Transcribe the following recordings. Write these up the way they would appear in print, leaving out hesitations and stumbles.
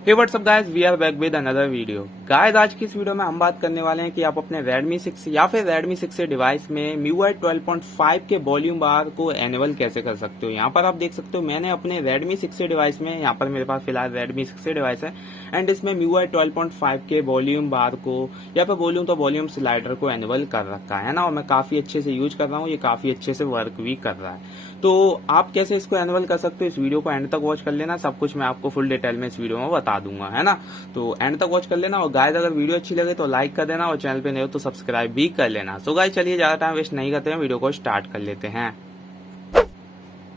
Hey what's up guys, we are back with another video. Guys, आज की इस video में हम बात करने वाले हैं कि आप अपने Redmi 6 या फिर Redmi 6 से डिवाइस में MIUI 12.5 के वॉल्यूम बार को एनेबल कैसे कर सकते हो। यहाँ पर आप देख सकते हो मैंने अपने Redmi 6 से डिवाइस में, यहाँ पर मेरे पास फिलहाल Redmi 6 से डिवाइस है एंड इसमें MIUI 12.5 के वॉल्यूम बार को या फिर बोलूँ तो वॉल्यूम स्लाइडर को एनेबल कर रखा है ना, और मैं काफी अच्छे से यूज कर रहा हूँ। ये काफी अच्छे से वर्क भी कर रहा है। तो आप कैसे इसको एनेबल कर सकते हो, इस वीडियो को एंड तक वॉच कर लेना। सब कुछ मैं आपको फुल डिटेल में इस वीडियो में बता दूंगा, है ना। तो एंड तक वॉच कर लेना, और गाइस अगर वीडियो अच्छी लगे तो लाइक कर देना, और चैनल पे नए हो तो सब्सक्राइब भी कर लेना। सो गाइस चलिए ज्यादा टाइम वेस्ट नहीं करते हैं, वीडियो को स्टार्ट कर लेते हैं।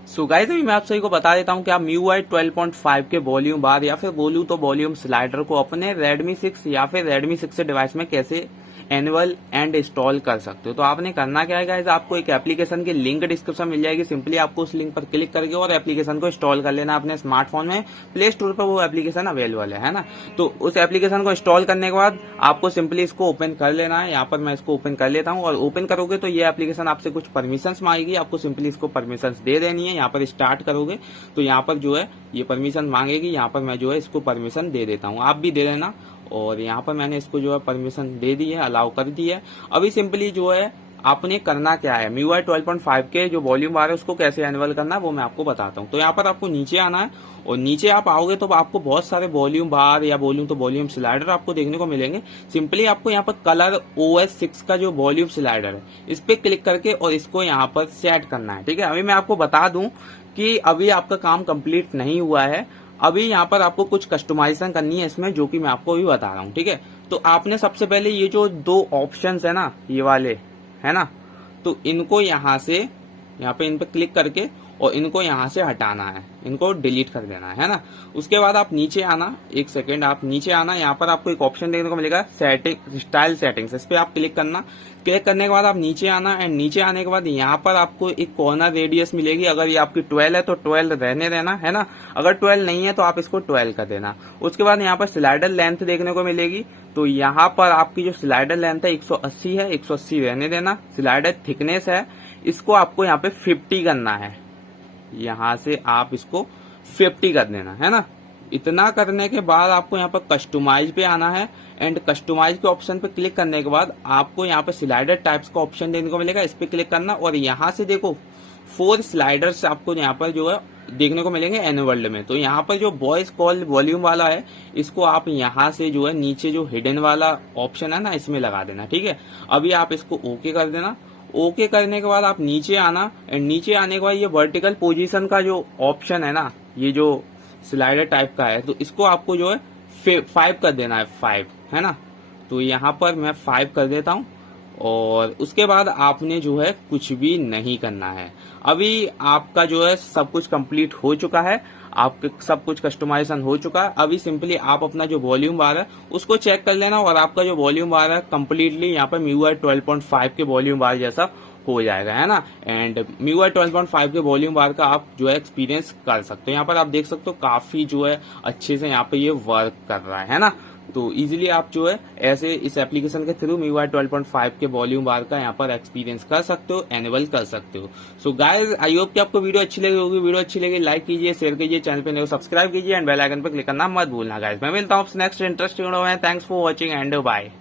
सो गाइस अभी मैं आप सभी को बता देता हूं कि आप MIUI 12.5 के वॉल्यूम बार या फिर बोलूं तो वॉल्यूम स्लाइडर को अपने Redmi 6 या फिर Redmi 6 से डिवाइस में कैसे एनुअल एंड इंस्टॉल कर सकते हो। तो आपने करना क्या है गाइस, आपको एक एप्लीकेशन की लिंक डिस्क्रिप्शन मिल जाएगी। सिंपली आपको उस लिंक पर क्लिक करके और एप्लीकेशन को इंस्टॉल कर लेना अपने स्मार्टफोन में। प्ले स्टोर पर वो एप्लीकेशन अवेलेबल है ना। तो उस एप्लीकेशन को इंस्टॉल करने के बाद आपको सिंपली इसको ओपन कर लेना है। यहाँ पर मैं इसको ओपन कर लेता हूँ, और ओपन करोगे तो ये एप्लीकेशन आपसे कुछ परमिशंस मांगेगी। आपको सिंपली इसको परमिशंस दे देनी है। यहाँ पर स्टार्ट करोगे तो यहाँ पर जो है ये परमिशन मांगेगी। यहाँ पर मैं जो है इसको परमिशन दे देता हूँ, आप भी दे देना। और यहाँ पर मैंने इसको जो है परमिशन दे दी है, अलाउ कर दी है। अभी सिंपली जो है आपने करना क्या है, MIUI 12.5 के जो वॉल्यूम बार है उसको कैसे एनेबल करना है वो मैं आपको बताता हूँ। तो यहाँ पर आपको नीचे आना है, और नीचे आप आओगे तो आपको बहुत सारे वॉल्यूम बार या बोलूं तो वॉल्यूम स्लाइडर आपको देखने को मिलेंगे। सिंपली आपको यहाँ पर कलर OS 6 का जो वॉल्यूम स्लाइडर है इस पे क्लिक करके और इसको यहाँ पर सेट करना है। ठीक है, अभी मैं आपको बता दूं कि अभी आपका काम कंप्लीट नहीं हुआ है। अभी यहाँ पर आपको कुछ कस्टमाइजेशन करनी है इसमें, जो कि मैं आपको अभी बता रहा हूँ। ठीक है, तो आपने सबसे पहले ये जो दो ऑप्शंस है ना, ये वाले है ना, तो इनको यहाँ से, यहाँ पे इन पे क्लिक करके और इनको यहाँ से हटाना है, इनको डिलीट कर देना है ना। उसके बाद आप नीचे आना, एक सेकेंड आप नीचे आना, यहाँ पर आपको एक ऑप्शन देखने को मिलेगा सेटिंग, स्टाइल सेटिंग्स, इस पे आप क्लिक करना। क्लिक करने के बाद आप नीचे आना, एंड नीचे आने के बाद यहाँ पर आपको एक कॉर्नर रेडियस मिलेगी। अगर ये आपकी 12 है तो 12 रहने देना, है ना। अगर 12 नहीं है तो आप इसको 12 कर देना। उसके बाद यहाँ पर स्लाइडर लेंथ देखने को मिलेगी। तो यहाँ पर आपकी जो स्लाइडर लेंथ है 180 है, 180 रहने देना। स्लाइडर थिकनेस है, इसको आपको यहाँ पे 50 करना है। यहाँ से आप इसको 50 कर देना, है ना। इतना करने के बाद आपको यहाँ पर कस्टमाइज पे आना है, एंड कस्टमाइज के ऑप्शन पे क्लिक करने के बाद आपको यहाँ पे स्लाइडर टाइप्स का ऑप्शन देखने को मिलेगा। इस पे क्लिक करना, और यहाँ से देखो 4 स्लाइडर्स आपको यहाँ पर जो है देखने को मिलेंगे एनवर्ल्ड में। तो यहाँ पर जो वॉइस कॉल वॉल्यूम वाला है इसको आप यहाँ से जो है नीचे जो हिडन वाला ऑप्शन है ना, इसमें लगा देना। ठीक है, अभी आप इसको ओके कर देना। ओके करने के बाद आप नीचे आना, एंड नीचे आने के बाद ये वर्टिकल पोजीशन का जो ऑप्शन है ना, ये जो स्लाइडर टाइप का है, तो इसको आपको जो है 5 कर देना है, 5 है ना। तो यहाँ पर मैं 5 कर देता हूँ, और उसके बाद आपने जो है कुछ भी नहीं करना है। अभी आपका जो है सब कुछ कंप्लीट हो चुका है, आपके सब कुछ कस्टमाइजेशन हो चुका है। अभी सिंपली आप अपना जो वॉल्यूम बार है उसको चेक कर लेना, और आपका जो वॉल्यूम बार है कंप्लीटली यहाँ पर MIUI 12.5 के वॉल्यूम बार जैसा हो जाएगा, है ना। एंड MIUI 12.5 के वॉल्यूम बार का आप जो है एक्सपीरियंस कर सकते हो। यहाँ पर आप देख सकते हो काफी जो है अच्छे से यहाँ पे ये वर्क कर रहा है ना। तो इजीली आप जो है ऐसे इस एप्लीकेशन के थ्रू MIUI 12.5 के वॉल्यूम बार का यहाँ पर एक्सपीरियंस कर सकते हो, एनेबल कर सकते हो। सो गाइज आई होप कि आपको वीडियो अच्छी लगी होगी। वीडियो अच्छी लगी लाइक कीजिए, शेयर कीजिए, चैनल पे नए सब्सक्राइब कीजिए, एंड बेल आइकन पर क्लिक करना मत भूलना गाइज। मैं मिलता हूँ नेक्स्ट इंटरेस्टिंग वीडियो में। Thanks for watching and bye.